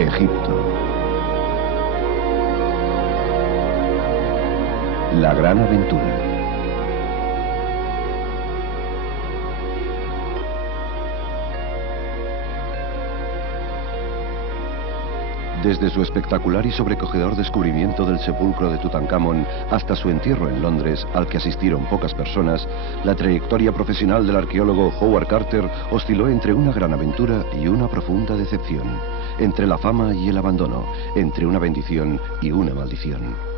Egipto. La gran aventura. Desde su espectacular y sobrecogedor descubrimiento del sepulcro de Tutankamón hasta su entierro en Londres, al que asistieron pocas personas, la trayectoria profesional del arqueólogo Howard Carter osciló entre una gran aventura y una profunda decepción, entre la fama y el abandono, entre una bendición y una maldición.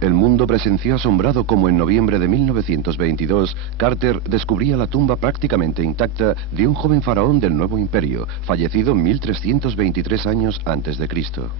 El mundo presenció asombrado como en noviembre de 1922, Carter descubría la tumba prácticamente intacta de un joven faraón del nuevo imperio, fallecido 1323 años antes de Cristo.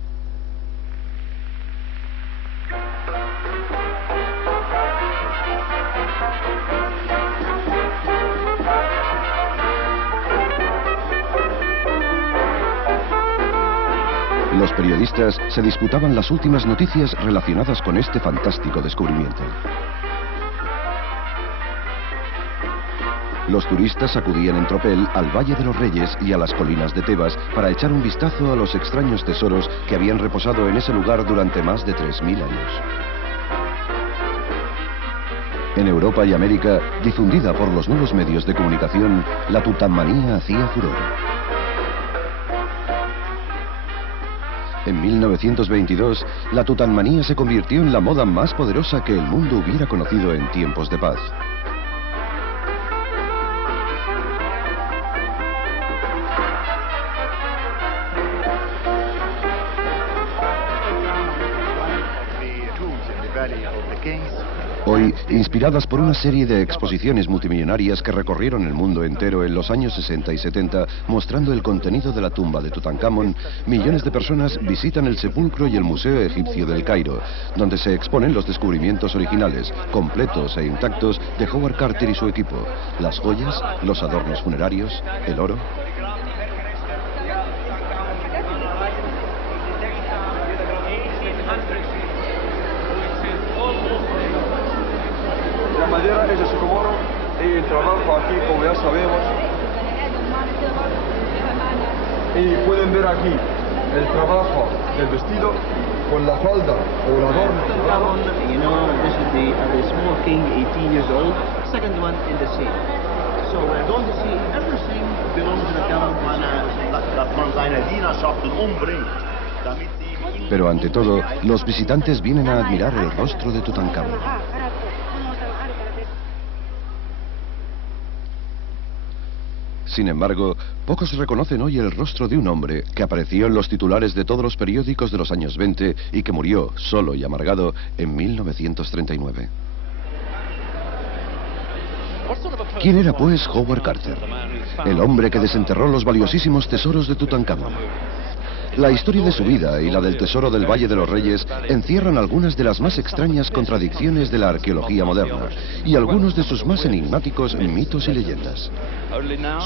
Los periodistas se disputaban las últimas noticias relacionadas con este fantástico descubrimiento. Los turistas acudían en tropel al Valle de los Reyes y a las colinas de Tebas para echar un vistazo a los extraños tesoros que habían reposado en ese lugar durante más de 3000 años. En Europa y América, difundida por los nuevos medios de comunicación, la tutanmanía hacía furor. En 1922, la tutanmanía se convirtió en la moda más poderosa que el mundo hubiera conocido en tiempos de paz. Hoy, inspiradas por una serie de exposiciones multimillonarias que recorrieron el mundo entero en los años 60 y 70, mostrando el contenido de la tumba de Tutankamón, millones de personas visitan el sepulcro y el Museo Egipcio del Cairo, donde se exponen los descubrimientos originales, completos e intactos, de Howard Carter y su equipo: las joyas, los adornos funerarios, el oro. La madera es de sycomoro y el trabajo aquí, como ya sabemos. Y pueden ver aquí el trabajo del vestido con la falda o el adorno. You know, this is the small king, 18 years old, second one in the scene. So we're going to see everything belongs to the camel. Pero ante todo, los visitantes vienen a admirar el rostro de Tutankamón. Sin embargo, pocos reconocen hoy el rostro de un hombre que apareció en los titulares de todos los periódicos de los años 20 y que murió, solo y amargado, en 1939. ¿Quién era, pues, Howard Carter? El hombre que desenterró los valiosísimos tesoros de Tutankamón. La historia de su vida y la del tesoro del Valle de los Reyes encierran algunas de las más extrañas contradicciones de la arqueología moderna y algunos de sus más enigmáticos mitos y leyendas.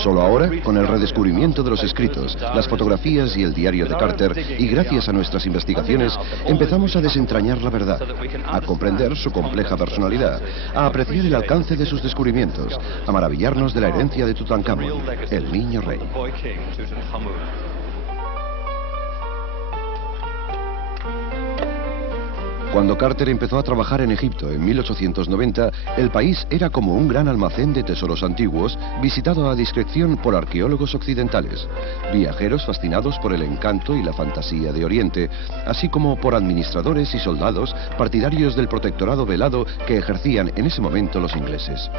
Solo ahora, con el redescubrimiento de los escritos, las fotografías y el diario de Carter, y gracias a nuestras investigaciones, empezamos a desentrañar la verdad, a comprender su compleja personalidad, a apreciar el alcance de sus descubrimientos, a maravillarnos de la herencia de Tutankamón, el niño rey. Cuando Carter empezó a trabajar en Egipto en 1890, el país era como un gran almacén de tesoros antiguos, visitado a discreción por arqueólogos occidentales, viajeros fascinados por el encanto y la fantasía de Oriente, así como por administradores y soldados partidarios del protectorado velado que ejercían en ese momento los ingleses.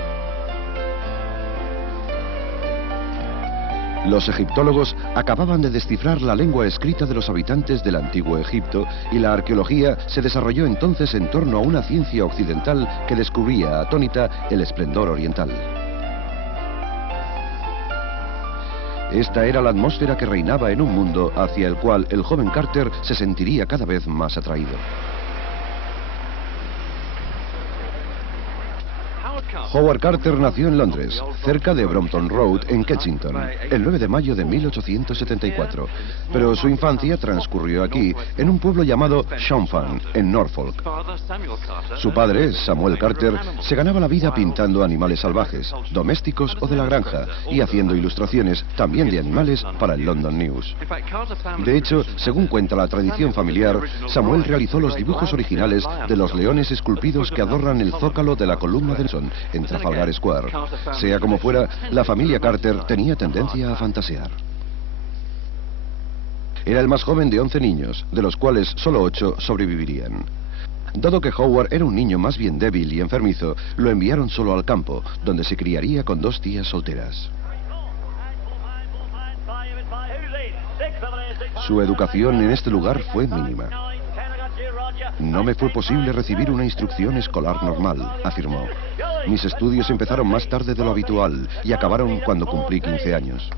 Los egiptólogos acababan de descifrar la lengua escrita de los habitantes del antiguo Egipto y la arqueología se desarrolló entonces en torno a una ciencia occidental que descubría atónita el esplendor oriental. Esta era la atmósfera que reinaba en un mundo hacia el cual el joven Carter se sentiría cada vez más atraído. Howard Carter nació en Londres, cerca de Brompton Road, en Kensington, el 9 de mayo de 1874. Pero su infancia transcurrió aquí, en un pueblo llamado Shawfan, en Norfolk. Su padre, Samuel Carter, se ganaba la vida pintando animales salvajes, domésticos o de la granja, y haciendo ilustraciones, también de animales, para el London News. De hecho, según cuenta la tradición familiar, Samuel realizó los dibujos originales de los leones esculpidos que adornan el zócalo de la columna de Nelson, en Trafalgar Square. Sea como fuera, la familia Carter tenía tendencia a fantasear. Era el más joven de 11 niños, de los cuales solo 8 sobrevivirían. Dado que Howard era un niño más bien débil y enfermizo, lo enviaron solo al campo, donde se criaría con 2 tías solteras. Su educación en este lugar fue mínima. No me fue posible recibir una instrucción escolar normal, afirmó. Mis estudios empezaron más tarde de lo habitual y acabaron cuando cumplí 15 años.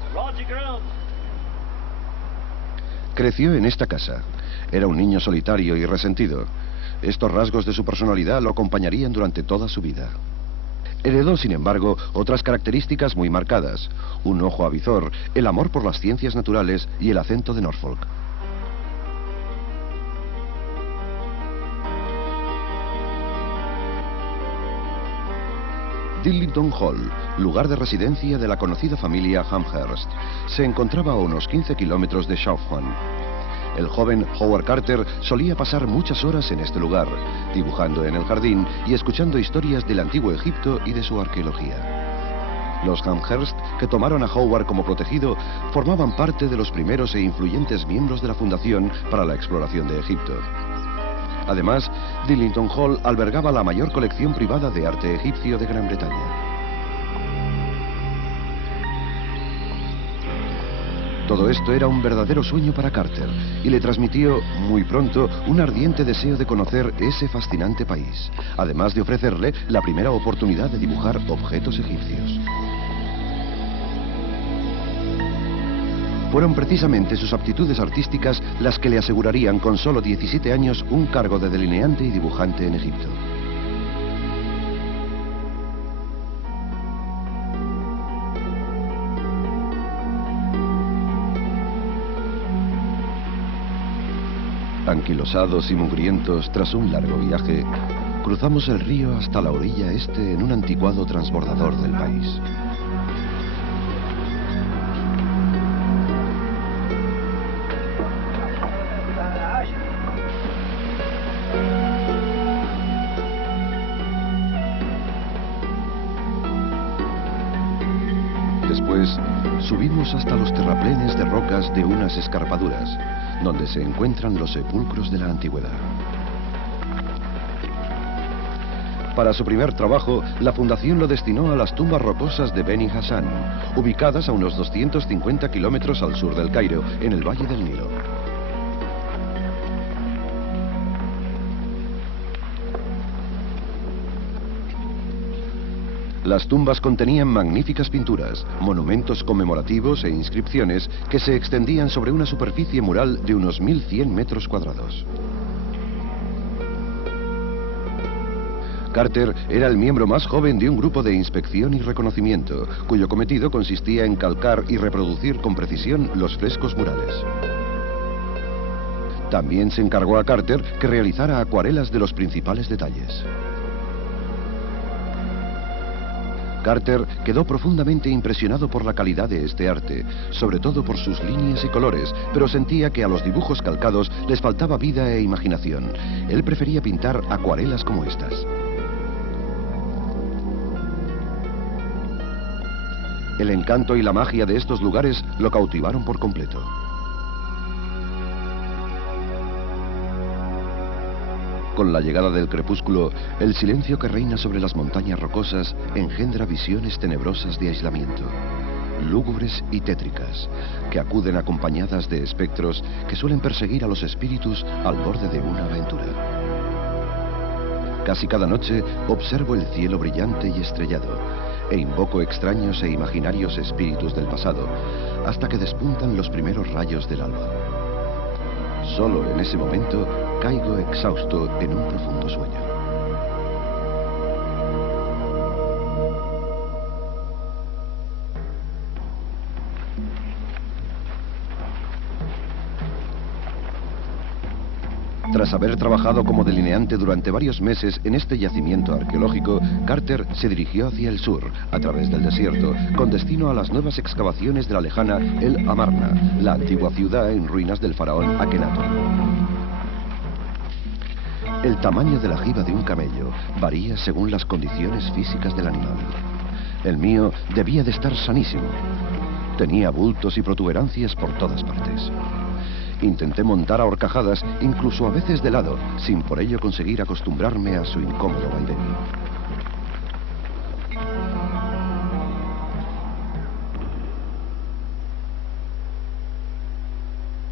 Creció en esta casa. Era un niño solitario y resentido. Estos rasgos de su personalidad lo acompañarían durante toda su vida. Heredó, sin embargo, otras características muy marcadas: un ojo avizor, el amor por las ciencias naturales y el acento de Norfolk. Dillington Hall, lugar de residencia de la conocida familia Amherst, se encontraba a unos 15 kilómetros de Shawfan. El joven Howard Carter solía pasar muchas horas en este lugar, dibujando en el jardín y escuchando historias del antiguo Egipto y de su arqueología. Los Amherst, que tomaron a Howard como protegido, formaban parte de los primeros e influyentes miembros de la Fundación para la Exploración de Egipto. Además, Dillington Hall albergaba la mayor colección privada de arte egipcio de Gran Bretaña. Todo esto era un verdadero sueño para Carter y le transmitió, muy pronto, un ardiente deseo de conocer ese fascinante país, además de ofrecerle la primera oportunidad de dibujar objetos egipcios. Fueron precisamente sus aptitudes artísticas las que le asegurarían con solo 17 años un cargo de delineante y dibujante en Egipto. Anquilosados y mugrientos tras un largo viaje, cruzamos el río hasta la orilla este en un anticuado transbordador del país. Después, subimos hasta los terraplenes de rocas de unas escarpaduras, donde se encuentran los sepulcros de la antigüedad. Para su primer trabajo, la Fundación lo destinó a las tumbas rocosas de Beni Hassan, ubicadas a unos 250 kilómetros al sur del Cairo, en el Valle del Nilo. Las tumbas contenían magníficas pinturas, monumentos conmemorativos e inscripciones que se extendían sobre una superficie mural de unos 1100 metros cuadrados. Carter era el miembro más joven de un grupo de inspección y reconocimiento, cuyo cometido consistía en calcar y reproducir con precisión los frescos murales. También se encargó a Carter que realizara acuarelas de los principales detalles. Carter quedó profundamente impresionado por la calidad de este arte, sobre todo por sus líneas y colores, pero sentía que a los dibujos calcados les faltaba vida e imaginación. Él prefería pintar acuarelas como estas. El encanto y la magia de estos lugares lo cautivaron por completo. Con la llegada del crepúsculo, el silencio que reina sobre las montañas rocosas engendra visiones tenebrosas de aislamiento, lúgubres y tétricas, que acuden acompañadas de espectros que suelen perseguir a los espíritus al borde de una aventura. Casi cada noche observo el cielo brillante y estrellado, e invoco extraños e imaginarios espíritus del pasado, hasta que despuntan los primeros rayos del alba. Solo en ese momento caigo exhausto en un profundo sueño. Tras haber trabajado como delineante durante varios meses en este yacimiento arqueológico, Carter se dirigió hacia el sur, a través del desierto, con destino a las nuevas excavaciones de la lejana El Amarna, la antigua ciudad en ruinas del faraón Akenatón. El tamaño de la jiba de un camello varía según las condiciones físicas del animal. El mío debía de estar sanísimo. Tenía bultos y protuberancias por todas partes. Intenté montar a horcajadas, incluso a veces de lado, sin por ello conseguir acostumbrarme a su incómodo vaivén.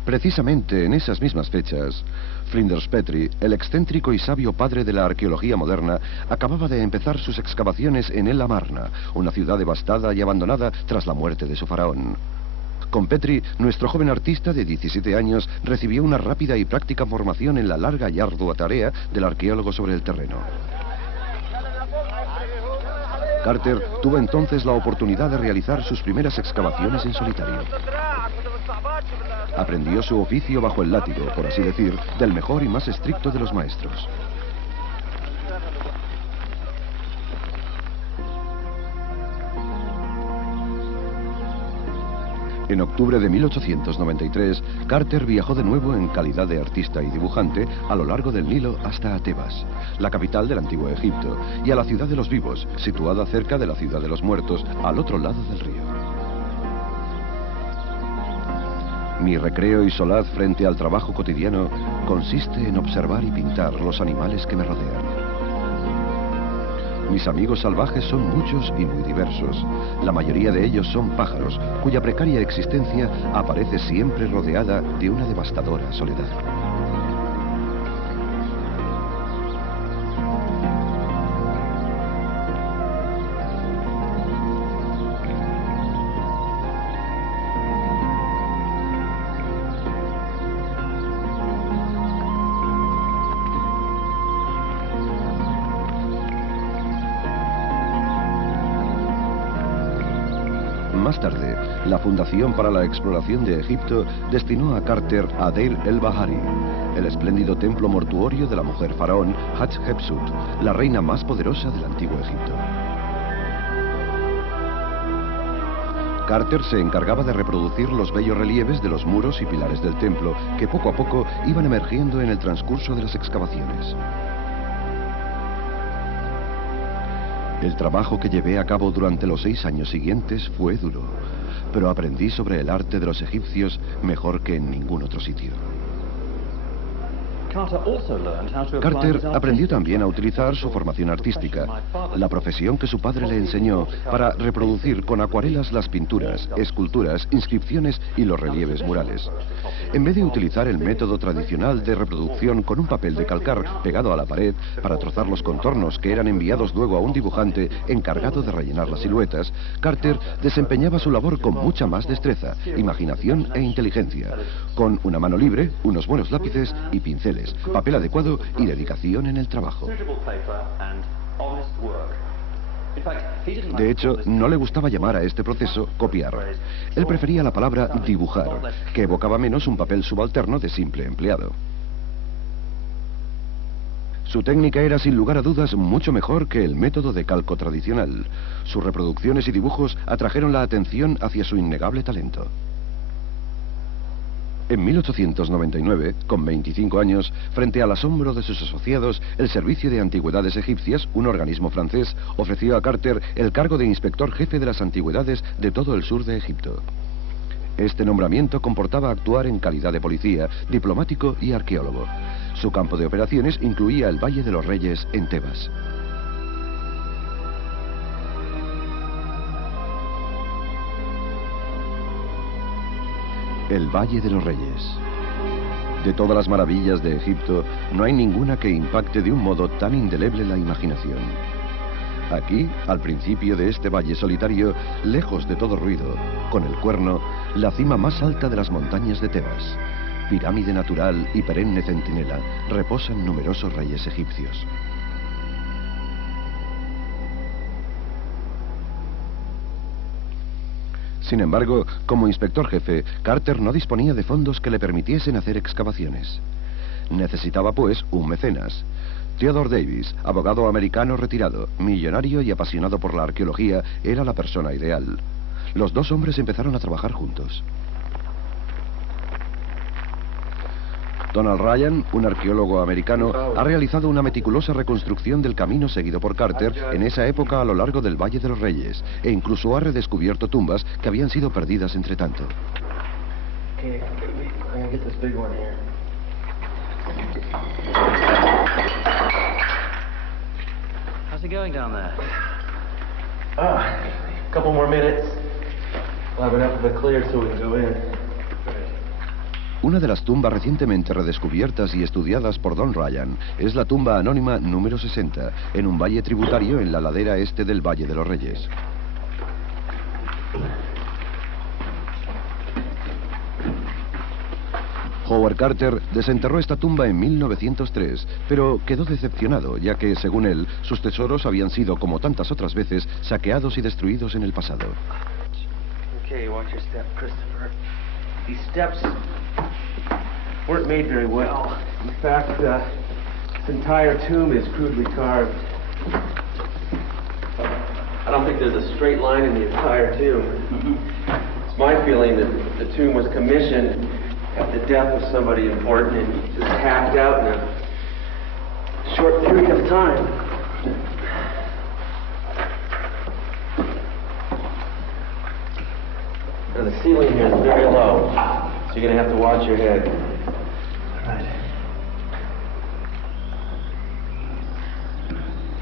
Precisamente en esas mismas fechas, Flinders Petrie, el excéntrico y sabio padre de la arqueología moderna, acababa de empezar sus excavaciones en El Amarna, una ciudad devastada y abandonada tras la muerte de su faraón. Con Petrie, nuestro joven artista de 17 años recibió una rápida y práctica formación en la larga y ardua tarea del arqueólogo sobre el terreno. Carter tuvo entonces la oportunidad de realizar sus primeras excavaciones en solitario. Aprendió su oficio bajo el látigo, por así decir, del mejor y más estricto de los maestros. En octubre de 1893, Carter viajó de nuevo en calidad de artista y dibujante a lo largo del Nilo hasta Tebas, la capital del antiguo Egipto, y a la ciudad de los vivos, situada cerca de la ciudad de los muertos, al otro lado del río. Mi recreo y solaz frente al trabajo cotidiano consiste en observar y pintar los animales que me rodean. Mis amigos salvajes son muchos y muy diversos. La mayoría de ellos son pájaros, cuya precaria existencia aparece siempre rodeada de una devastadora soledad. Más tarde, la Fundación para la Exploración de Egipto destinó a Carter a Deir el-Bahari, el espléndido templo mortuorio de la mujer faraón Hatshepsut, la reina más poderosa del antiguo Egipto. Carter se encargaba de reproducir los bellos relieves de los muros y pilares del templo, que poco a poco iban emergiendo en el transcurso de las excavaciones. El trabajo que llevé a cabo durante los 6 años siguientes fue duro, pero aprendí sobre el arte de los egipcios mejor que en ningún otro sitio. Carter aprendió también a utilizar su formación artística, la profesión que su padre le enseñó, para reproducir con acuarelas las pinturas, esculturas, inscripciones y los relieves murales. En vez de utilizar el método tradicional de reproducción con un papel de calcar pegado a la pared para trazar los contornos que eran enviados luego a un dibujante encargado de rellenar las siluetas, Carter desempeñaba su labor con mucha más destreza, imaginación e inteligencia, con una mano libre, unos buenos lápices y pinceles, papel adecuado y dedicación en el trabajo. De hecho, no le gustaba llamar a este proceso copiar. Él prefería la palabra dibujar, que evocaba menos un papel subalterno de simple empleado. Su técnica era sin lugar a dudas mucho mejor que el método de calco tradicional. Sus reproducciones y dibujos atrajeron la atención hacia su innegable talento. En 1899, con 25 años, frente al asombro de sus asociados, el Servicio de Antigüedades Egipcias, un organismo francés, ofreció a Carter el cargo de inspector jefe de las antigüedades de todo el sur de Egipto. Este nombramiento comportaba actuar en calidad de policía, diplomático y arqueólogo. Su campo de operaciones incluía el Valle de los Reyes en Tebas. El Valle de los Reyes. De todas las maravillas de Egipto, no hay ninguna que impacte de un modo tan indeleble la imaginación. Aquí, al principio de este valle solitario, lejos de todo ruido, con el Cuerno, la cima más alta de las montañas de Tebas, pirámide natural y perenne centinela, reposan numerosos reyes egipcios. Sin embargo, como inspector jefe, Carter no disponía de fondos que le permitiesen hacer excavaciones. Necesitaba, pues, un mecenas. Theodore Davis, abogado americano retirado, millonario y apasionado por la arqueología, era la persona ideal. Los dos hombres empezaron a trabajar juntos. Donald Ryan, un arqueólogo americano, ha realizado una meticulosa reconstrucción del camino seguido por Carter en esa época a lo largo del Valle de los Reyes, e incluso ha redescubierto tumbas que habían sido perdidas entre tanto. How's it going down there? A couple more minutes. We'll have enough of it cleared so we can go in. Una de las tumbas recientemente redescubiertas y estudiadas por Don Ryan es la tumba anónima número 60, en un valle tributario en la ladera este del Valle de los Reyes. Howard Carter desenterró esta tumba en 1903, pero quedó decepcionado, ya que, según él, sus tesoros habían sido, como tantas otras veces, saqueados y destruidos en el pasado. Okay, watch your step, Christopher. These steps weren't made very well. In fact, this entire tomb is crudely carved. I don't think there's a straight line in the entire tomb. It's my feeling that the tomb was commissioned at the death of somebody important and just hacked out in a short period of time. Now the ceiling here is very low, so you're going to have to watch your head.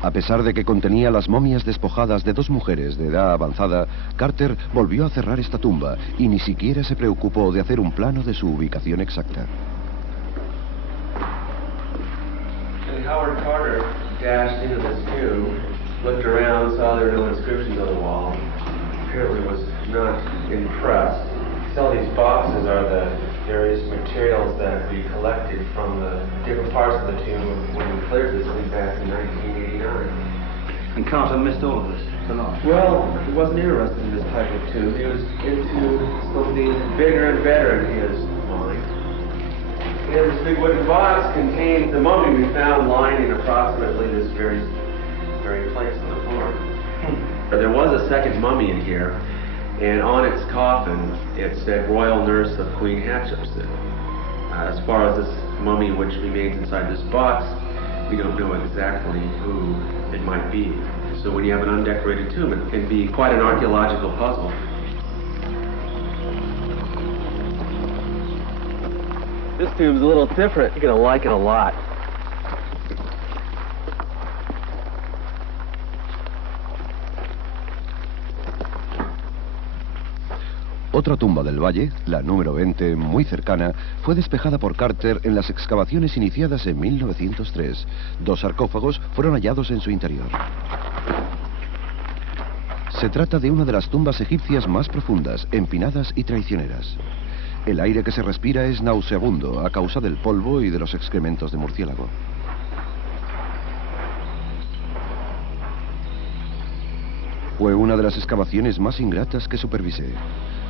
A pesar de que contenía las momias despojadas de dos mujeres de edad avanzada, Carter volvió a cerrar esta tumba y ni siquiera se preocupó de hacer un plano de su ubicación exacta. Howard Carter dashed into this tomb, looked around, saw there were no inscriptions on the wall. Apparently was not impressed. Some of these boxes are the various materials that we collected from the different parts of the tomb when we cleared this thing back in 1989. And Carter missed all of this tonight? Well, he wasn't interested in this type of tomb. He was into something bigger and better in his mind. And this big wooden box contains the mummy we found lying in approximately this very place on the floor. There was a second mummy in here, and on its coffin it said Royal Nurse of Queen Hatshepsut. As far as this mummy which remains inside this box, we don't know exactly who it might be. So when you have an undecorated tomb, it can be quite an archaeological puzzle. This tomb's a little different. You're gonna like it a lot. Otra tumba del valle, la número 20, muy cercana, fue despejada por Carter en las excavaciones iniciadas en 1903. Dos sarcófagos fueron hallados en su interior. Se trata de una de las tumbas egipcias más profundas, empinadas y traicioneras. El aire que se respira es nauseabundo a causa del polvo y de los excrementos de murciélago. Fue una de las excavaciones más ingratas que supervisé.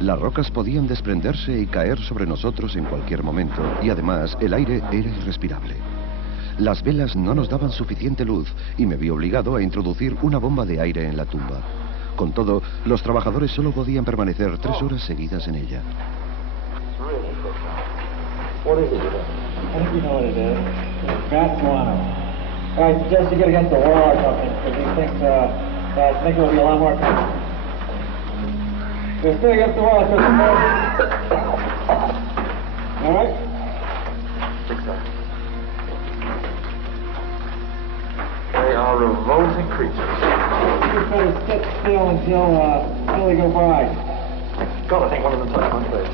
Las rocas podían desprenderse y caer sobre nosotros en cualquier momento, y además el aire era irrespirable. Las velas no nos daban suficiente luz y me vi obligado a introducir una bomba de aire en la tumba. Con todo, los trabajadores solo podían permanecer 3 horas seguidas en ella. What is it? I think you know what it is. It's gas guano. I suggest you get against the wall or something, because he thinks that makes it will be a lot more comfortable. Just stay against the wall, so it's more. All right? I think so. They are revolting creatures. Just try to sit still until they go by. God, I think one of them touched my face.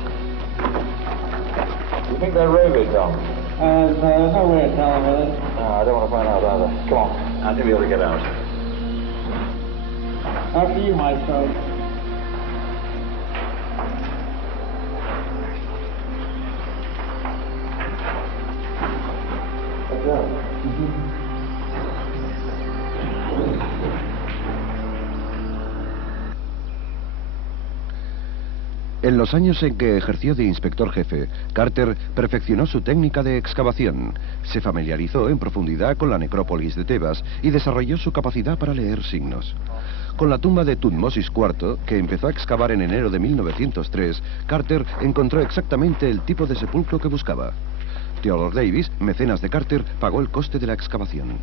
You think they're rabies, Tom? There's no way of telling with it. I don't want to find out either. Come on, I think we'll be able to get out. After you, Maestro. En los años en que ejerció de inspector jefe, Carter perfeccionó su técnica de excavación, se familiarizó en profundidad con la necrópolis de Tebas y desarrolló su capacidad para leer signos. Con la tumba de Tutmosis IV, que empezó a excavar en enero de 1903, Carter encontró exactamente el tipo de sepulcro que buscaba. Theodore Davis, mecenas de Carter, pagó el coste de la excavación.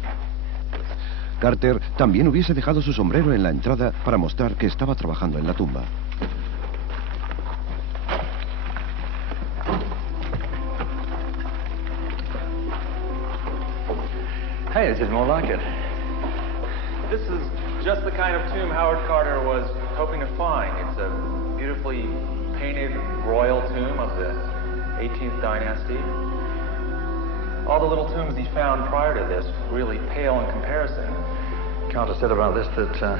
Carter también hubiese dejado su sombrero en la entrada para mostrar que estaba trabajando en la tumba. Hey, this is more like it. This is just the kind of tomb Howard Carter was hoping to find. It's a beautifully painted royal tomb of the 18th dynasty. All the little tombs he found prior to this really pale in comparison. Carter said about this that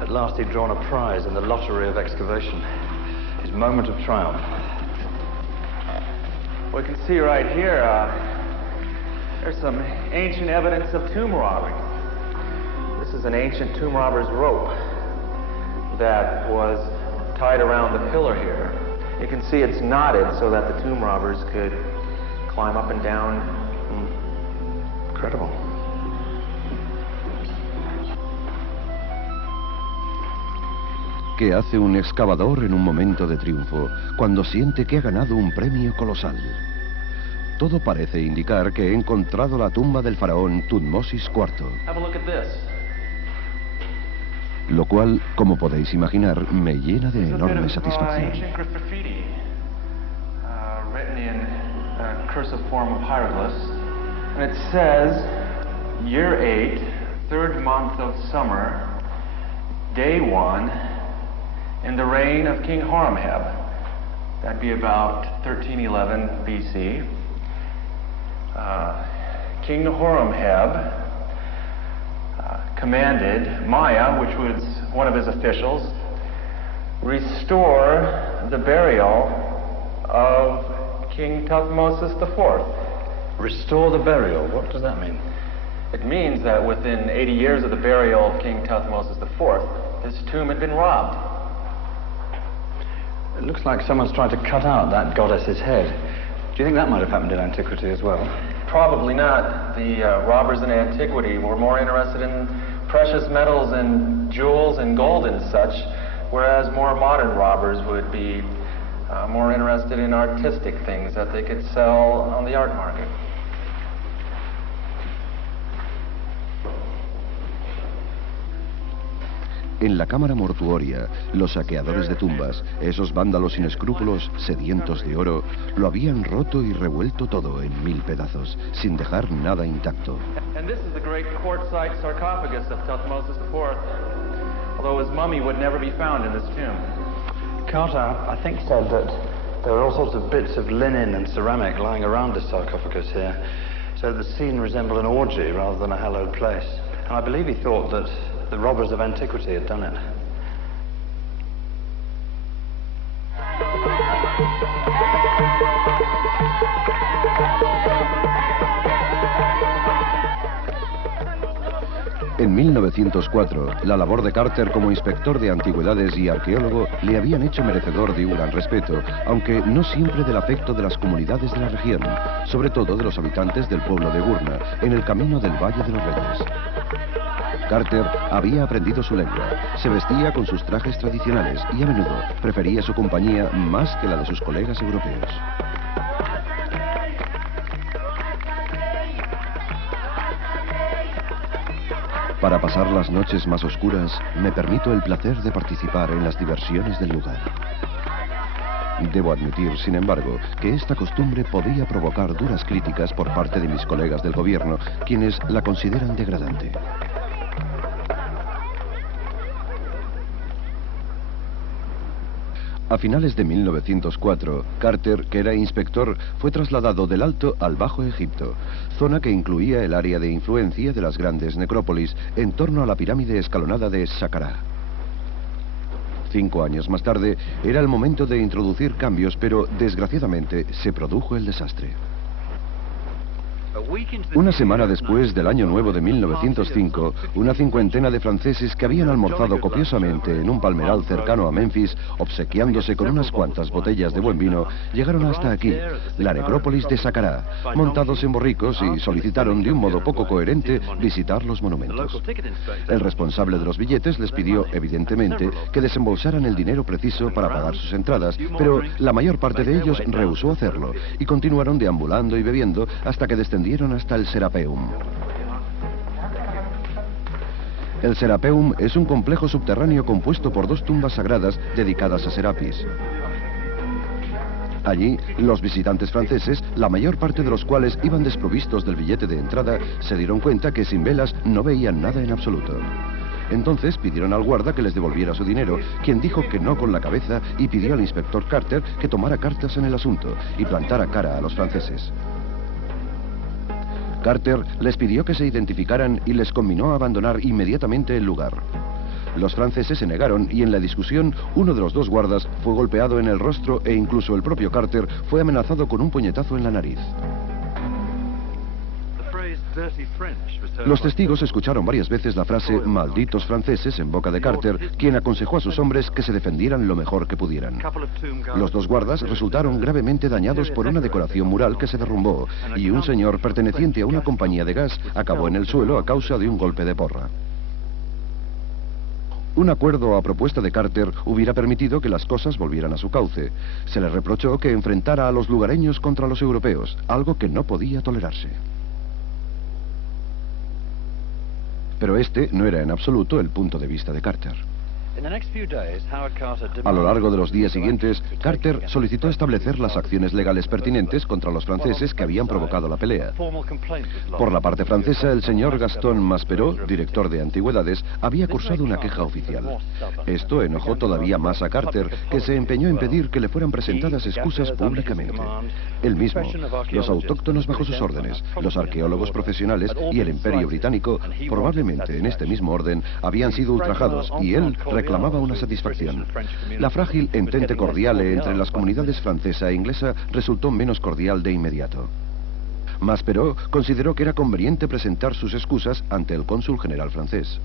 at last he'd drawn a prize in the lottery of excavation. His moment of triumph. We can see right here, there's some ancient evidence of tomb robbing. This is an ancient tomb robber's rope that was tied around the pillar here. You can see it's knotted so that the tomb robbers could climb up and down. Incredible. ¿Qué hace un excavador en un momento de triunfo cuando siente que ha ganado un premio colosal? Todo parece indicar que he encontrado la tumba del faraón Tutmosis IV. Have a look at this. Lo cual, como podéis imaginar, me llena de enorme satisfacción. Ancient graffiti, written in cursive form of hieroglyphs, and it says, Year 8, 3rd month of summer, Day 1, in the reign of King Horemheb. That'd be about 1311 BC. King Horemheb commanded Maya, which was one of his officials, restore the burial of King Thutmosis IV. Restore the burial? What does that mean? It means that within 80 years of the burial of King Thutmosis IV, his tomb had been robbed. It looks like someone's tried to cut out that goddess's head. Do you think that might have happened in antiquity as well? Probably not. The robbers in antiquity were more interested in precious metals and jewels and gold and such, whereas more modern robbers would be more interested in artistic things that they could sell on the art market. En la cámara mortuoria, los saqueadores de tumbas, esos vándalos sin escrúpulos, sedientos de oro, lo habían roto y revuelto todo en 1000 pedazos, sin dejar nada intacto. And this is the great quartzite sarcophagus of Thutmosis IV, although his mummy would never be found in this tomb. Carter, I think, said that there are all sorts of bits of linen and ceramic lying around the sarcophagus here, so the scene resembled an orgy rather than a hallowed place. And I believe he thought that the robbers of antiquity had done it. En 1904, la labor de Carter como inspector de antigüedades y arqueólogo le habían hecho merecedor de un gran respeto, aunque no siempre del afecto de las comunidades de la región, sobre todo de los habitantes del pueblo de Gurna, en el camino del Valle de los Reyes. Carter había aprendido su lengua, se vestía con sus trajes tradicionales y a menudo prefería su compañía más que la de sus colegas europeos. Para pasar las noches más oscuras, me permito el placer de participar en las diversiones del lugar. Debo admitir, sin embargo, que esta costumbre podía provocar duras críticas por parte de mis colegas del gobierno, quienes la consideran degradante. A finales de 1904, Carter, que era inspector, fue trasladado del Alto al Bajo Egipto, zona que incluía el área de influencia de las grandes necrópolis en torno a la pirámide escalonada de Saqqara. 5 años más tarde, era el momento de introducir cambios, pero desgraciadamente se produjo el desastre. Una semana después del Año Nuevo de 1905, una cincuentena de franceses que habían almorzado copiosamente en un palmeral cercano a Memphis, obsequiándose con unas cuantas botellas de buen vino, llegaron hasta aquí, la necrópolis de Saqqara, montados en borricos, y solicitaron de un modo poco coherente visitar los monumentos. El responsable de los billetes les pidió, evidentemente, que desembolsaran el dinero preciso para pagar sus entradas, pero la mayor parte de ellos rehusó hacerlo y continuaron deambulando y bebiendo hasta que descendieron hasta el Serapeum. El Serapeum es un complejo subterráneo compuesto por dos tumbas sagradas dedicadas a Serapis. Allí, los visitantes franceses, la mayor parte de los cuales iban desprovistos del billete de entrada, se dieron cuenta que sin velas no veían nada en absoluto. Entonces pidieron al guarda que les devolviera su dinero, quien dijo que no con la cabeza y pidió al inspector Carter que tomara cartas en el asunto y plantara cara a los franceses. Carter les pidió que se identificaran y les conminó a abandonar inmediatamente el lugar. Los franceses se negaron y en la discusión uno de los dos guardas fue golpeado en el rostro e incluso el propio Carter fue amenazado con un puñetazo en la nariz. Los testigos escucharon varias veces la frase "malditos franceses" en boca de Carter, quien aconsejó a sus hombres que se defendieran lo mejor que pudieran. Los dos guardas resultaron gravemente dañados por una decoración mural que se derrumbó y un señor perteneciente a una compañía de gas acabó en el suelo a causa de un golpe de porra. Un acuerdo a propuesta de Carter hubiera permitido que las cosas volvieran a su cauce. Se le reprochó que enfrentara a los lugareños contra los europeos, algo que no podía tolerarse. Pero este no era en absoluto el punto de vista de Carter. A lo largo de los días siguientes, Carter solicitó establecer las acciones legales pertinentes contra los franceses que habían provocado la pelea. Por la parte francesa, el señor Gaston Masperot, director de antigüedades, había cursado una queja oficial. Esto enojó todavía más a Carter, que se empeñó en pedir que le fueran presentadas excusas públicamente. Él mismo, los autóctonos bajo sus órdenes, los arqueólogos profesionales y el Imperio Británico, probablemente en este mismo orden, habían sido ultrajados y él reclamaba una satisfacción. La frágil entente cordial entre las comunidades francesa e inglesa resultó menos cordial de inmediato. Masperot consideró que era conveniente presentar sus excusas ante el cónsul general francés.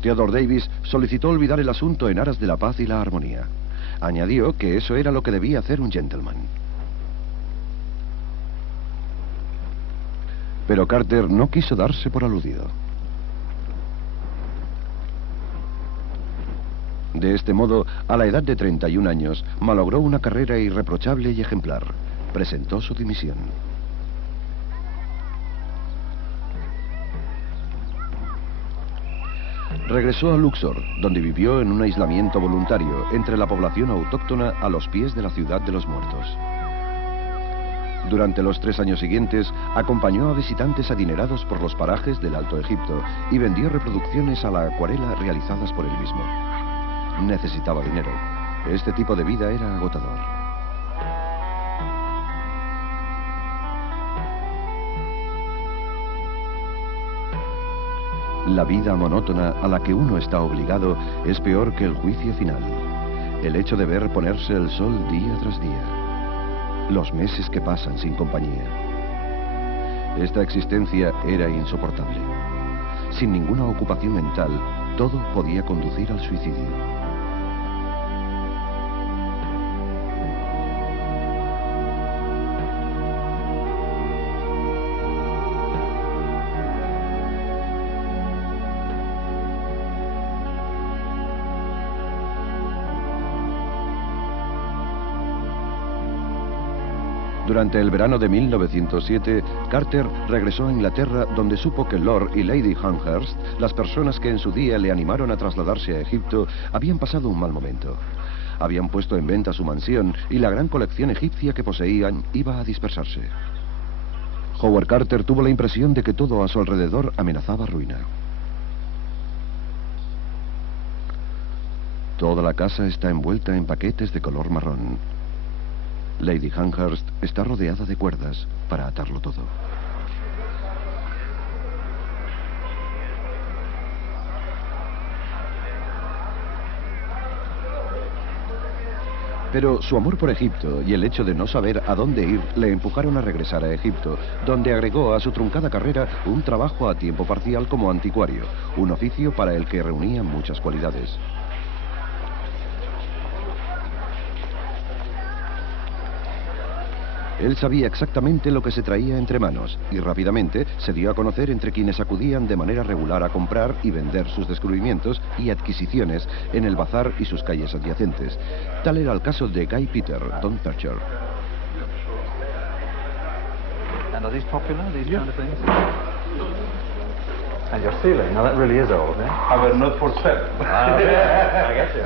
Theodore Davis solicitó olvidar el asunto en aras de la paz y la armonía. Añadió que eso era lo que debía hacer un gentleman. Pero Carter no quiso darse por aludido. De este modo, a la edad de 31 años, malogró una carrera irreprochable y ejemplar. Presentó su dimisión. Regresó a Luxor, donde vivió en un aislamiento voluntario entre la población autóctona a los pies de la ciudad de los muertos. Durante los 3 años siguientes, acompañó a visitantes adinerados por los parajes del Alto Egipto y vendió reproducciones a la acuarela realizadas por él mismo. Necesitaba dinero. Este tipo de vida era agotador. La vida monótona a la que uno está obligado es peor que el juicio final. El hecho de ver ponerse el sol día tras día. Los meses que pasan sin compañía. Esta existencia era insoportable. Sin ninguna ocupación mental, todo podía conducir al suicidio. Durante el verano de 1907, Carter regresó a Inglaterra, donde supo que Lord y Lady Hanhurst, las personas que en su día le animaron a trasladarse a Egipto, habían pasado un mal momento. Habían puesto en venta su mansión y la gran colección egipcia que poseían iba a dispersarse. Howard Carter tuvo la impresión de que todo a su alrededor amenazaba ruina. Toda la casa está envuelta en paquetes de color marrón. Lady Hanhurst está rodeada de cuerdas para atarlo todo. Pero su amor por Egipto y el hecho de no saber a dónde ir le empujaron a regresar a Egipto, donde agregó a su truncada carrera un trabajo a tiempo parcial como anticuario, un oficio para el que reunía muchas cualidades. Él sabía exactamente lo que se traía entre manos y rápidamente se dio a conocer entre quienes acudían de manera regular a comprar y vender sus descubrimientos y adquisiciones en el bazar y sus calles adyacentes. Tal era el caso de Guy Peter, Don Percher. And are these popular, these kind of things? And your ceiling, now that really is old, eh? Aber not for sale. I get you.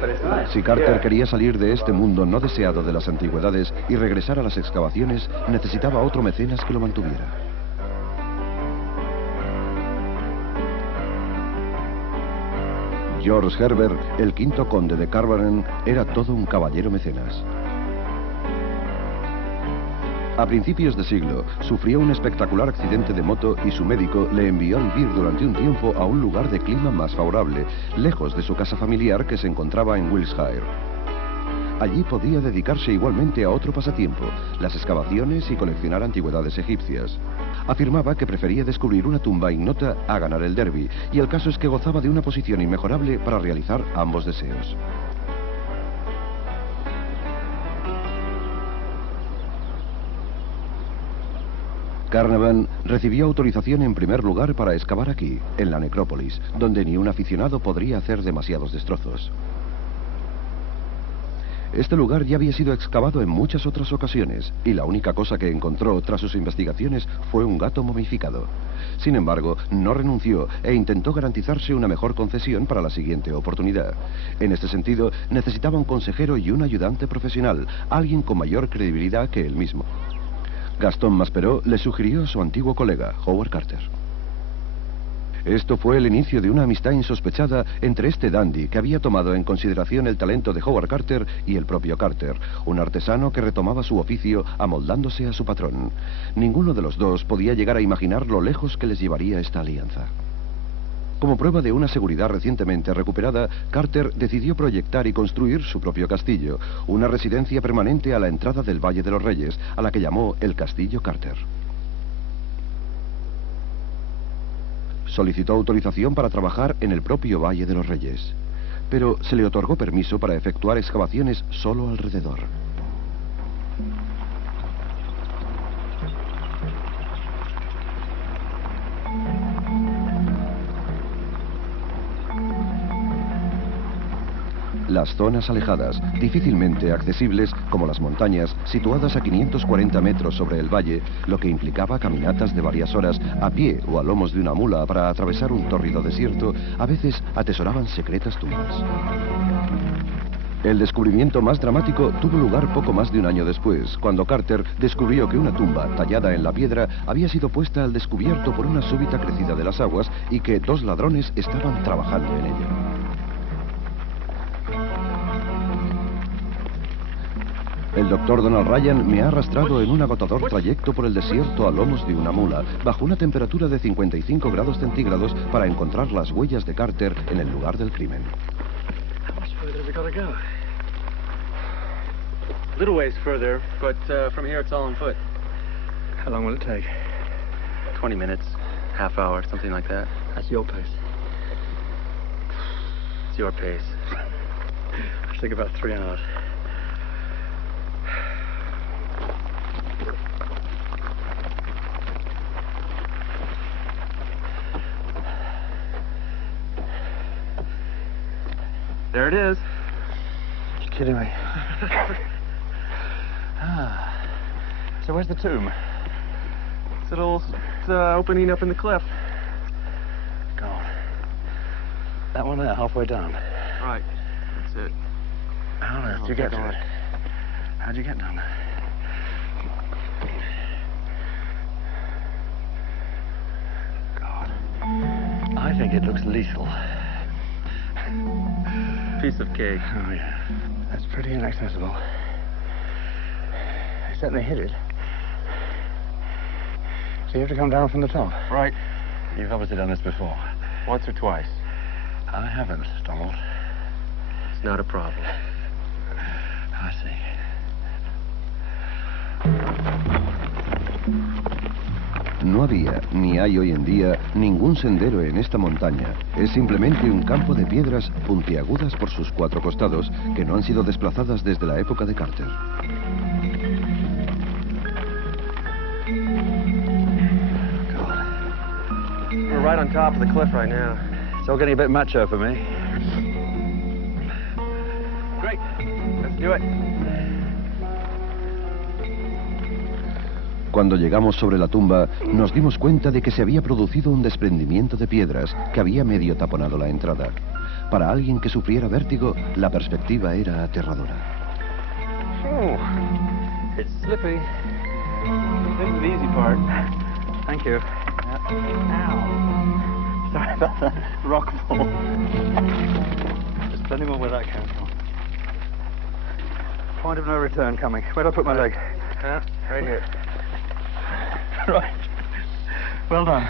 But it's nice. Si Carter quería salir de este mundo no deseado de las antigüedades y regresar a las excavaciones, necesitaba otro mecenas que lo mantuviera. George Herbert, el quinto conde de Carveren, era todo un caballero mecenas. A principios de siglo, sufrió un espectacular accidente de moto y su médico le envió a vivir durante un tiempo a un lugar de clima más favorable, lejos de su casa familiar que se encontraba en Wiltshire. Allí podía dedicarse igualmente a otro pasatiempo, las excavaciones y coleccionar antigüedades egipcias. Afirmaba que prefería descubrir una tumba ignota a ganar el derby, y el caso es que gozaba de una posición inmejorable para realizar ambos deseos. Carnarvon recibió autorización en primer lugar para excavar aquí, en la necrópolis, donde ni un aficionado podría hacer demasiados destrozos. Este lugar ya había sido excavado en muchas otras ocasiones, y la única cosa que encontró tras sus investigaciones fue un gato momificado. Sin embargo, no renunció e intentó garantizarse una mejor concesión para la siguiente oportunidad. En este sentido, necesitaba un consejero y un ayudante profesional, alguien con mayor credibilidad que él mismo. Gaston Maspero le sugirió a su antiguo colega, Howard Carter. Esto fue el inicio de una amistad insospechada entre este dandy que había tomado en consideración el talento de Howard Carter y el propio Carter, un artesano que retomaba su oficio amoldándose a su patrón. Ninguno de los dos podía llegar a imaginar lo lejos que les llevaría esta alianza. Como prueba de una seguridad recientemente recuperada, Carter decidió proyectar y construir su propio castillo, una residencia permanente a la entrada del Valle de los Reyes, a la que llamó el Castillo Carter. Solicitó autorización para trabajar en el propio Valle de los Reyes, pero se le otorgó permiso para efectuar excavaciones solo alrededor. Las zonas alejadas, difícilmente accesibles, como las montañas, situadas a 540 metros sobre el valle, lo que implicaba caminatas de varias horas, a pie o a lomos de una mula para atravesar un tórrido desierto, a veces atesoraban secretas tumbas. El descubrimiento más dramático tuvo lugar poco más de un año después, cuando Carter descubrió que una tumba tallada en la piedra había sido puesta al descubierto por una súbita crecida de las aguas y que dos ladrones estaban trabajando en ella. El doctor Donald Ryan me ha arrastrado en un agotador trayecto por el desierto a lomos de una mula, bajo una temperatura de 55 grados centígrados, para encontrar las huellas de Carter en el lugar del crimen. A little ways further, but from here it's all on foot. How long will it take? 20 minutes, half hour, something like that. That's your pace. It's your pace. I think about 3 hours. There it is. You're kidding me. So where's the tomb? It's a little opening up in the cliff. God. That one there, halfway down. Right. That's it. How on earth did you get to it? How'd you get down there? God. I think it looks lethal. Piece of cake. Oh, yeah. That's pretty inaccessible. They certainly hit it. So you have to come down from the top? Right. You've obviously done this before. Once or twice. I haven't, Donald. It's not a problem. I see. No había, ni hay hoy en día, ningún sendero en esta montaña. Es simplemente un campo de piedras puntiagudas por sus 4 costados que no han sido desplazadas desde la época de Carter. We're right on top of the cliff right now. It's all getting a bit macho for me. Great. Let's do it. Cuando llegamos sobre la tumba, nos dimos cuenta de que se había producido un desprendimiento de piedras que había medio taponado la entrada. Para alguien que sufriera vértigo, la perspectiva era aterradora. Oh, it's slippy. This is the easy part. Thank you. Ow. Sorry about that rock fall. There's plenty more where that came from. Point of no return coming. Where'd I put my leg? Yeah, right here. Right. Well done.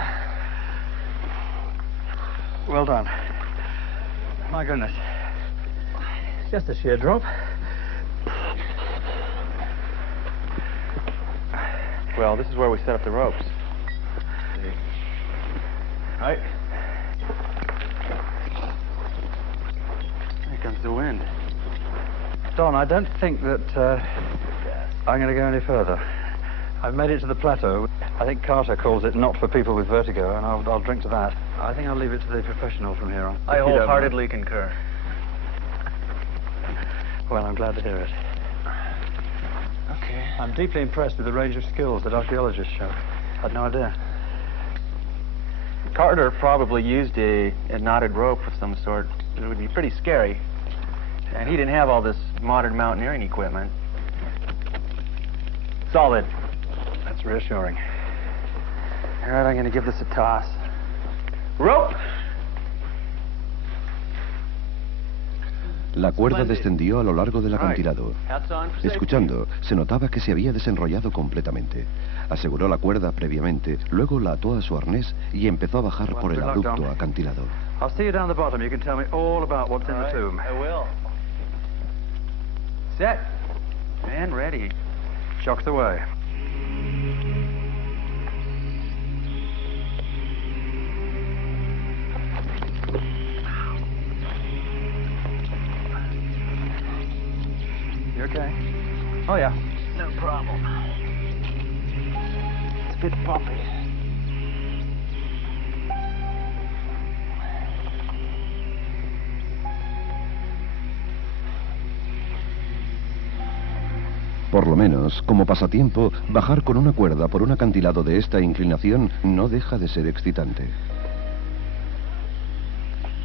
Well done. My goodness. It's just a sheer drop. Well, this is where we set up the ropes. Right. Here comes the wind. Don, I don't think that I'm going to go any further. I've made it to the plateau. I think Carter calls it not for people with vertigo, and I'll drink to that. I think I'll leave it to the professional from here on. I wholeheartedly concur. Well, I'm glad to hear it. Okay. I'm deeply impressed with the range of skills that archaeologists show. Had no idea. Carter probably used a knotted rope of some sort. It would be pretty scary. And he didn't have all this modern mountaineering equipment. Solid. That's reassuring. All right, I'm going to give this a toss. Rope! La cuerda descendió a lo largo del acantilado. Escuchando, se notaba que se había desenrollado completamente. Aseguró la cuerda previamente, luego la ató a su arnés y empezó a bajar por el abrupto acantilado. I'll see you down the bottom. You can tell me all about what's in the tomb. I will. Set. And ready. Shocks away. You okay? Oh, yeah. No problem. It's a bit bumpy. Por lo menos, como pasatiempo, bajar con una cuerda por un acantilado de esta inclinación no deja de ser excitante.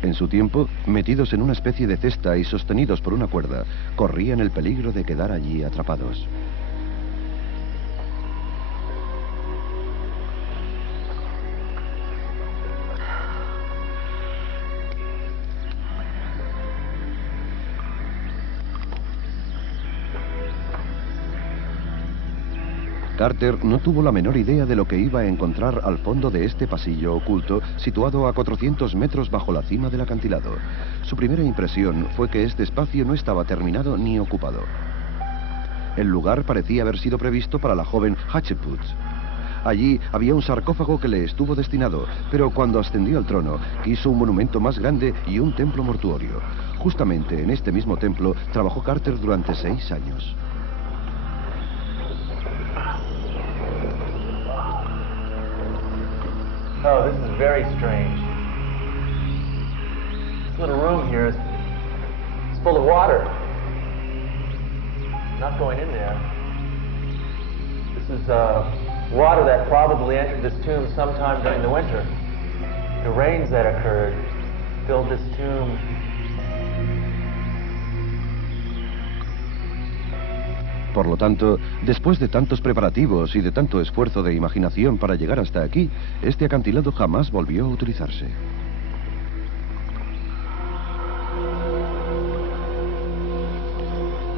En su tiempo, metidos en una especie de cesta y sostenidos por una cuerda, corrían el peligro de quedar allí atrapados. Carter no tuvo la menor idea de lo que iba a encontrar al fondo de este pasillo oculto, situado a 400 metros bajo la cima del acantilado. Su primera impresión fue que este espacio no estaba terminado ni ocupado. El lugar parecía haber sido previsto para la joven Hatshepsut. Allí había un sarcófago que le estuvo destinado, pero cuando ascendió al trono, quiso un monumento más grande y un templo mortuorio. Justamente en este mismo templo trabajó Carter durante 6 años. Oh, this is very strange. This little room here is full of water. Not going in there. This is water that probably entered this tomb sometime during the winter. The rains that occurred filled this tomb. Por lo tanto, después de tantos preparativos y de tanto esfuerzo de imaginación para llegar hasta aquí, este acantilado jamás volvió a utilizarse.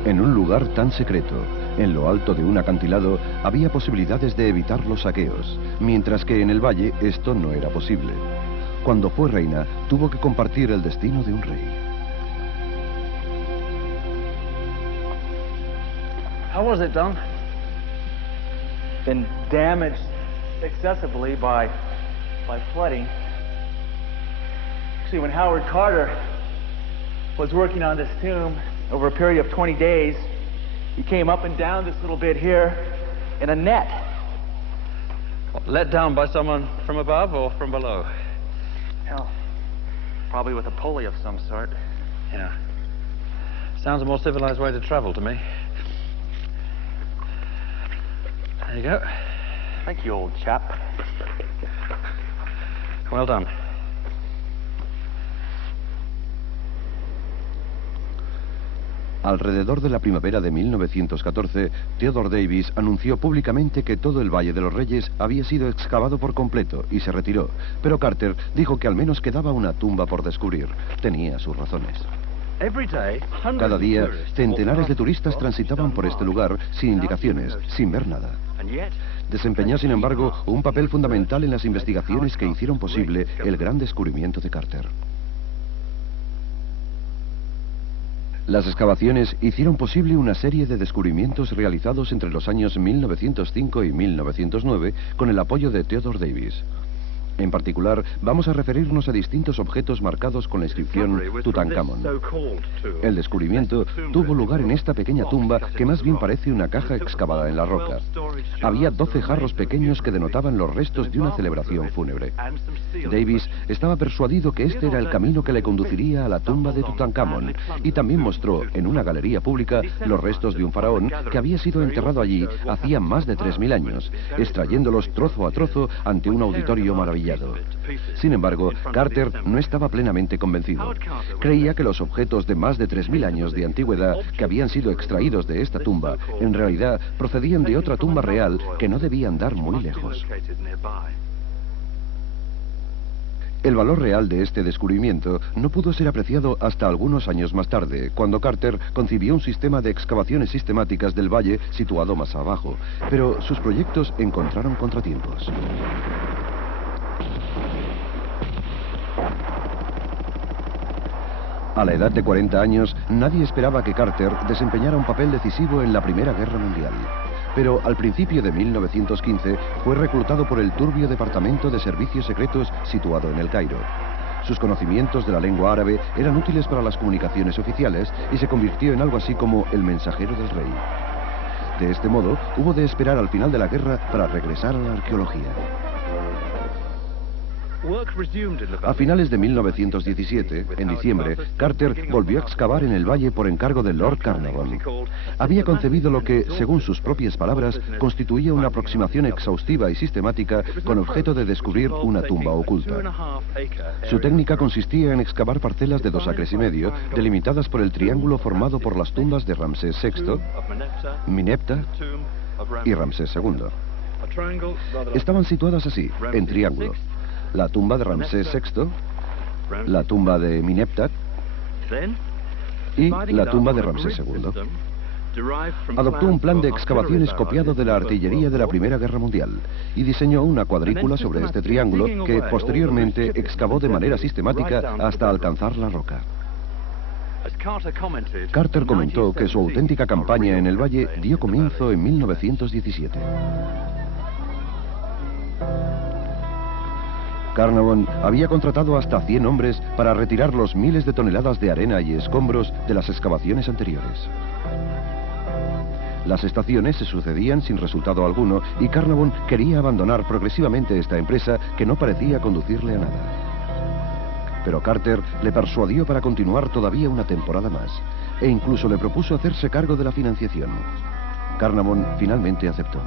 En un lugar tan secreto, en lo alto de un acantilado, había posibilidades de evitar los saqueos, mientras que en el valle esto no era posible. Cuando fue reina, tuvo que compartir el destino de un rey. How was it done? Been damaged excessively by flooding. See, when Howard Carter was working on this tomb over a period of 20 days, he came up and down this little bit here in a net. Let down by someone from above or from below? Hell, probably with a pulley of some sort. Yeah. Sounds a more civilized way to travel to me. There you go. Thank you, old chap. Well done. Alrededor de la primavera de 1914, Theodore Davis anunció públicamente que todo el Valle de los Reyes había sido excavado por completo y se retiró. Pero Carter dijo que al menos quedaba una tumba por descubrir. Tenía sus razones. Cada día, centenares de turistas transitaban por este lugar sin indicaciones, sin ver nada. Desempeñó, sin embargo, un papel fundamental en las investigaciones que hicieron posible el gran descubrimiento de Carter. Las excavaciones hicieron posible una serie de descubrimientos realizados entre los años 1905 y 1909 con el apoyo de Theodore Davis. En particular, vamos a referirnos a distintos objetos marcados con la inscripción Tutankamón. El descubrimiento tuvo lugar en esta pequeña tumba que más bien parece una caja excavada en la roca. Había 12 jarros pequeños que denotaban los restos de una celebración fúnebre. Davis estaba persuadido que este era el camino que le conduciría a la tumba de Tutankamón y también mostró en una galería pública los restos de un faraón que había sido enterrado allí hacía más de 3000 años, extrayéndolos trozo a trozo ante un auditorio maravillado. Sin embargo, Carter no estaba plenamente convencido. Creía que los objetos de más de 3000 años de antigüedad que habían sido extraídos de esta tumba, en realidad procedían de otra tumba real que no debía andar muy lejos. El valor real de este descubrimiento no pudo ser apreciado hasta algunos años más tarde, cuando Carter concibió un sistema de excavaciones sistemáticas del valle situado más abajo, pero sus proyectos encontraron contratiempos. A la edad de 40 años, nadie esperaba que Carter desempeñara un papel decisivo en la Primera Guerra Mundial. Pero al principio de 1915 fue reclutado por el turbio Departamento de Servicios Secretos situado en El Cairo. Sus conocimientos de la lengua árabe eran útiles para las comunicaciones oficiales y se convirtió en algo así como el mensajero del rey. De este modo, hubo de esperar al final de la guerra para regresar a la arqueología. A finales de 1917, en diciembre, Carter volvió a excavar en el valle por encargo de Lord Carnarvon. Había concebido lo que, según sus propias palabras, constituía una aproximación exhaustiva y sistemática con objeto de descubrir una tumba oculta. Su técnica consistía en excavar parcelas de 2 acres y medio, delimitadas por el triángulo formado por las tumbas de Ramsés VI, Minepta y Ramsés II. Estaban situadas así, en triángulo. La tumba de Ramsés VI, la tumba de Minepta y la tumba de Ramsés II. Adoptó un plan de excavaciones copiado de la artillería de la Primera Guerra Mundial y diseñó una cuadrícula sobre este triángulo que posteriormente excavó de manera sistemática hasta alcanzar la roca. Carter comentó que su auténtica campaña en el valle dio comienzo en 1917. Carnarvon había contratado hasta 100 hombres para retirar los miles de toneladas de arena y escombros de las excavaciones anteriores. Las estaciones se sucedían sin resultado alguno y Carnarvon quería abandonar progresivamente esta empresa que no parecía conducirle a nada. Pero Carter le persuadió para continuar todavía una temporada más e incluso le propuso hacerse cargo de la financiación. Carnarvon finalmente aceptó.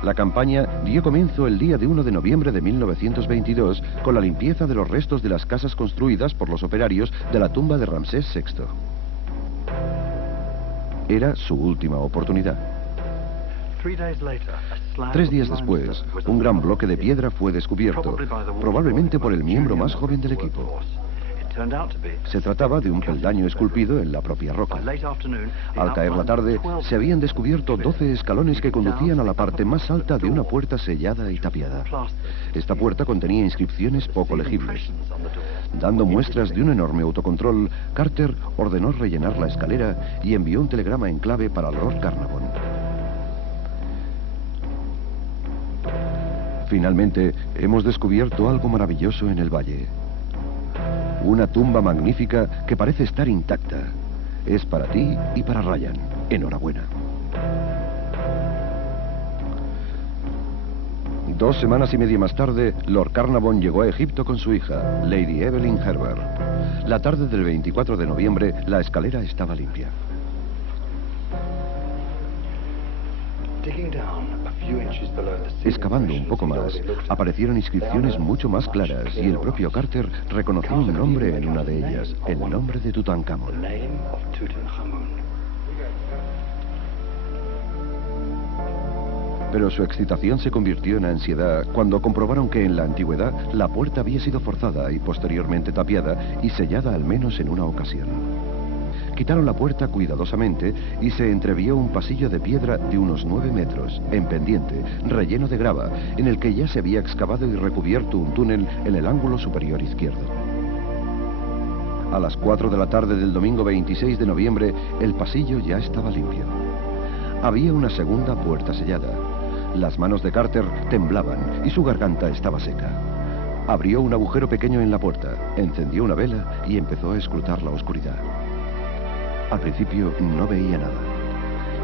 La campaña dio comienzo el día de 1 de noviembre de 1922 con la limpieza de los restos de las casas construidas por los operarios de la tumba de Ramsés VI. Era su última oportunidad. 3 días después, un gran bloque de piedra fue descubierto, probablemente por el miembro más joven del equipo. Se trataba de un peldaño esculpido en la propia roca. Al caer la tarde, se habían descubierto 12 escalones que conducían a la parte más alta de una puerta sellada y tapiada. Esta puerta contenía inscripciones poco legibles. Dando muestras de un enorme autocontrol, Carter ordenó rellenar la escalera y envió un telegrama en clave para Lord Carnarvon. Finalmente, hemos descubierto algo maravilloso en el valle. Una tumba magnífica que parece estar intacta. Es para ti y para Ryan. Enhorabuena. 2 semanas y media más tarde, Lord Carnarvon llegó a Egipto con su hija, Lady Evelyn Herbert. La tarde del 24 de noviembre, la escalera estaba limpia. Excavando un poco más, aparecieron inscripciones mucho más claras y el propio Carter reconoció un nombre en una de ellas, el nombre de Tutankamón. Pero su excitación se convirtió en ansiedad cuando comprobaron que en la antigüedad la puerta había sido forzada y posteriormente tapiada y sellada al menos en una ocasión. Quitaron la puerta cuidadosamente y se entrevió un pasillo de piedra de unos 9 metros, en pendiente, relleno de grava, en el que ya se había excavado y recubierto un túnel en el ángulo superior izquierdo. A las 4 de la tarde del domingo 26 de noviembre, el pasillo ya estaba limpio. Había una segunda puerta sellada. Las manos de Carter temblaban y su garganta estaba seca. Abrió un agujero pequeño en la puerta, encendió una vela y empezó a escrutar la oscuridad. Al principio no veía nada.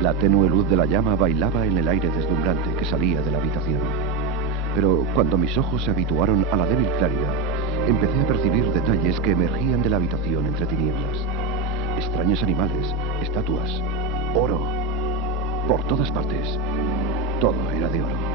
La tenue luz de la llama bailaba en el aire deslumbrante que salía de la habitación. Pero cuando mis ojos se habituaron a la débil claridad, empecé a percibir detalles que emergían de la habitación entre tinieblas. Extraños animales, estatuas, oro. Por todas partes, todo era de oro.